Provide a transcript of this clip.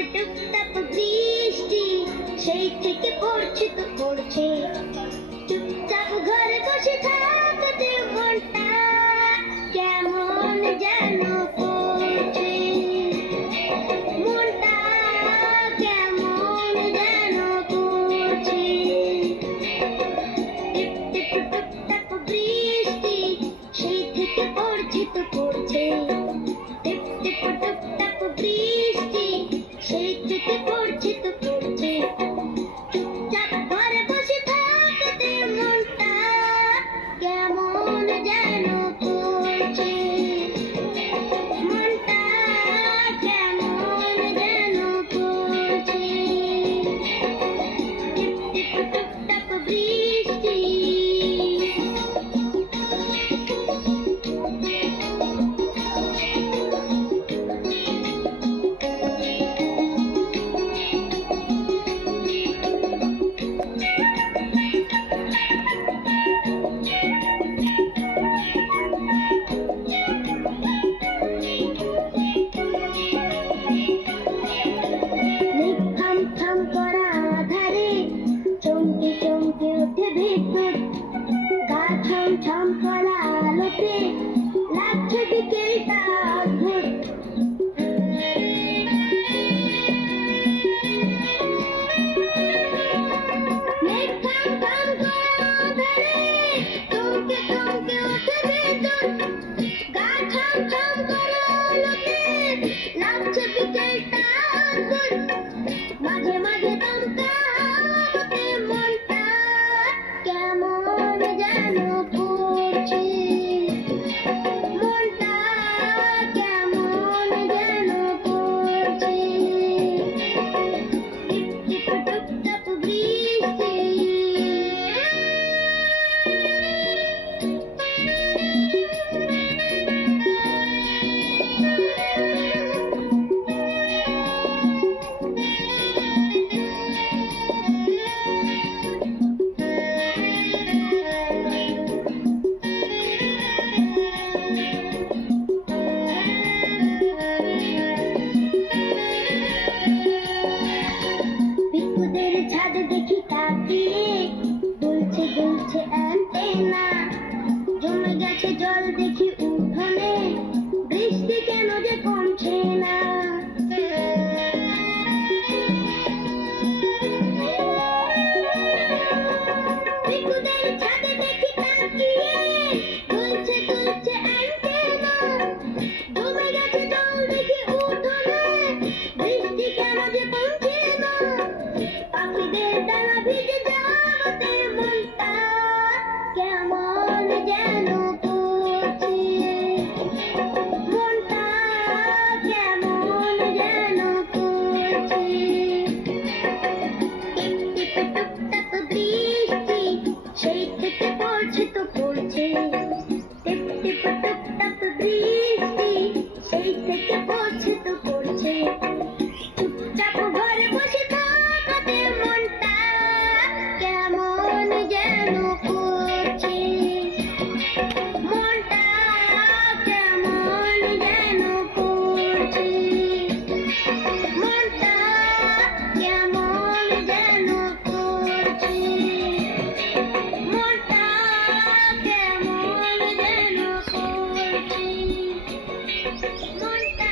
টুপ বৃষ্টি সেই থেকে পড়ছে তো পড়ছে। চুপচাপ ঘরে বসে থাকতে মনটা কেমন যেন করছে। মনটা কেমন যেন করছে। টুপ বৃষ্টি সেই থেকে পড়ছে তো পড়ছে। টুপ বৃষ্টি সেই থেকে পড়ছে তো পড়ছে। চুপচাপ ঘরে বসে থাকতে মনটা কেমন যেন করছে। মনটা কেমন যেন করছে। টুপ বৃষ্টি। চমকে চমকে ওঠে ভেতর, গা ছম ছম করা আলোতে লাগছে বিকেলটা অদ্ভুত। মেঘ থাম থাম করা আঁধারে, চমকে চমকে ওঠে ভেতর, গা ছম ছম করা আলোতে লাগছে বিকেলটা অদ্ভুত। মাঝে মাঝে দমকা হাওয়াতে মনটা কেমন যেন করছে। মনটা কেমন যেন করছে। টুপ বৃষ্টি। বিদ্যুতের ছাদ দেখি তাকিয়ে, দুলছে দুলছে অ্যান্টেনা। জমে গেছে জল দেখি উঠোনে, বৃষ্টি কেন যে কমছে না। বিদ্যুতের ছাদে দেখি তাকিয়ে, দুলছে দুলছে অ্যান্টেনা। জমে গেছে জল দেখি উঠোনে, বৃষ্টি কেন যে কমছে না। পাখিদের ডানা ভিজে যাওয়াতে মনটা কেমন যেন করছে। মনটা কেমন যেন করছে। টুপ বৃষ্টি সেই থেকে পড়ছে তো পড়ছে। টুপ বৃষ্টি সেই থেকে পড়ছে তো পড়ছে। চুপচাপ ঘরে বসে থাকতে মনটা কেমন যেন করছে। মনটা কেমন যেন করছে। মনটা কেমন যেন করছে। মনটা কেমন যেন করছে। মনটা